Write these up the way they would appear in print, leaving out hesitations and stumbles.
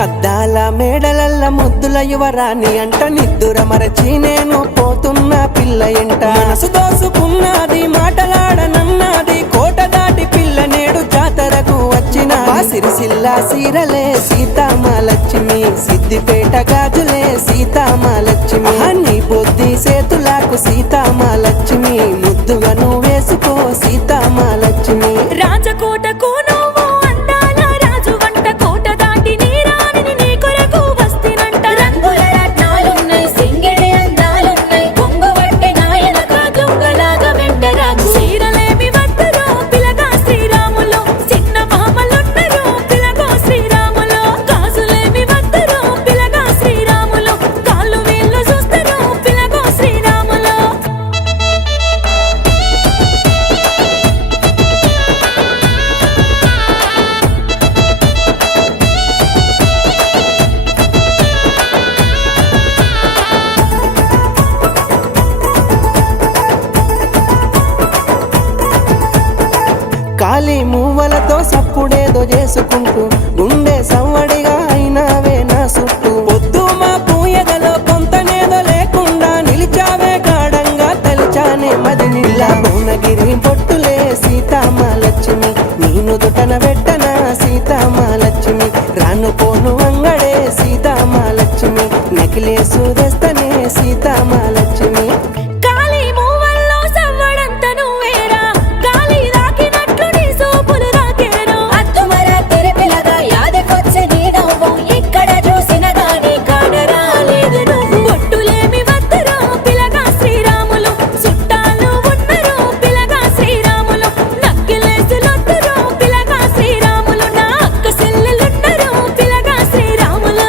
అద్దాల మేడలల్ల ముద్దుల యువరాణి అంట నిద్దుర మరచి నేను పోతున్న పిల్ల ఎంట మనసు దోసుకున్నది మాటలాడనన్నది కోట దాటి పిల్ల నేడు జాతరకు వచ్చిన సిరిసిల్ల సీరలే సీతామహాలక్ష్మి సిద్దిపేట గాజులే సీతామహాలక్ష్మి నీ బొద్ది సేతులకు సీతామహాలక్ష్మి ముద్దుగా నువ్వు వేసుకో సీతామహాలక్ష్మి రాజకోటకు నువ్వు అందాల రాజు వంట కోట దాటి నీ రాణిని నీ కొరకు వస్తినంట రంగుల రత్నాలున్నాయి సింగిడి అందాలున్నాయి కొంగు వట్టె నాయనక దొంగలాగా వెంటరాకు చీరలేమి వద్దరో పిలగా శ్రీరాములు చిన్న మామలున్నరో పిలగో శ్రీరాములు గాజులేమి వద్దరో పిలగా శ్రీరాములు కాళ్ళు వేళ్ళు చూస్తరో పిలగో శ్రీరాములు కాలి మూవలతో సప్పుడేదో చేసుకుంటూ గుండె సవ్వడిగా అయినావే నా చుట్టూ పొద్దు మా పూయగలో కొంతనేదో లేకుండా నిలిచావే గాఢంగా తలిచానే మది నిల్లా భువనగిరి బొట్టులే సీతామహాలక్ష్మి నేను దుటన పెట్టన సీతామహాలక్ష్మి రాను పోను అంగడే సీతామహాలక్ష్మి నకిలేసు తెస్తనే సీతామహాలక్ష్మి కాలి మూవల్లో సవ్వడంత నువ్వేరా గాలి రాకినట్లు నీ సూపులు రాకేను అత్తుమర తెరపిలగా యాదకొచ్చే నీ నవ్వు ఎక్కడ చూసిన గాని కానరాలేదు నువ్వు బొట్టులేమి వద్దరో పిలగా శ్రీరాములు చుట్టాలు ఉన్నరో పిలగా శ్రీరాములు నక్కిలేసులొద్దరో పిలగా శ్రీరాములు నా అక్క చెల్లెలున్నరో పిలగా శ్రీరాములు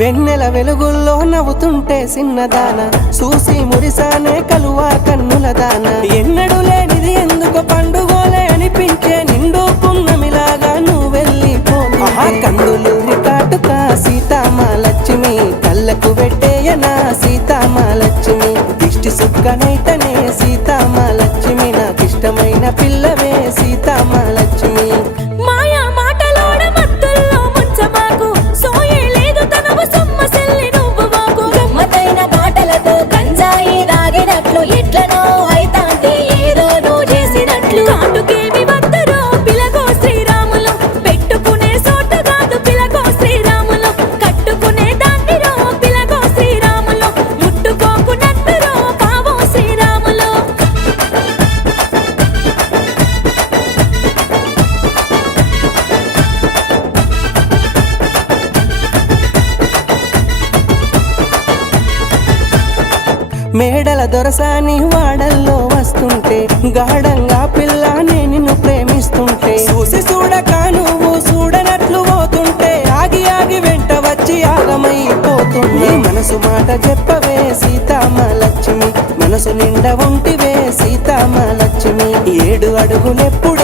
వెన్నెల వెలుగుల్లో నవ్వుతుంటే సిన్నదాన చూసి మురిసానే కలువా కన్నుల దాన ఎన్నడు లేనిది ఎందుకు పండుగోలే అనిపించే నిండు పున్నమిలాగా నువ్వు వెళ్ళిపోను కందులు కాటుక సీతామహాలక్ష్మి కళ్ళకు పెట్టేయనా సీతామహాలక్ష్మి దిష్టి సుక్కనైతనే సీతామహాలక్ష్మి నాకిష్టమైన పిల్లవే సీతామహాలక్ష్మి మాయా మాటలోడ మత్తుల్లో ముంచమాకు సోయే లేదు తనవు సొమ్మ సెల్లి నువ్వు వాకు గమ్మతైన మాటలతో గంజాయి దాగినట్లు ఎట్లనో అయితాంది ఏదో నువ్వు చేసినట్లు కాటుకేమి వద్దరో పిలగో శ్రీరాములు పెట్టుకునే సోట కాదు పిలగో శ్రీరాములు కట్టుకునే దాన్నిరో పిలగో శ్రీరాములు ముట్టుకోకునందరో పావో శ్రీరాములు మేడల దొరసాని వాడల్లో వస్తుంటే గాఢంగా పిల్లానే నిన్ను ప్రేమిస్తుంటే చూసి చూడక నువ్వు చూడనట్లు పోతుంటే ఆగి ఆగి వెంట వచ్చి ఆగమైపోతుంది మనసు మాట చెప్పవే సీతామహాలక్ష్మి మనసు నిండా ఉంటివే సీతామహాలక్ష్మి 7 అడుగులెప్పుడు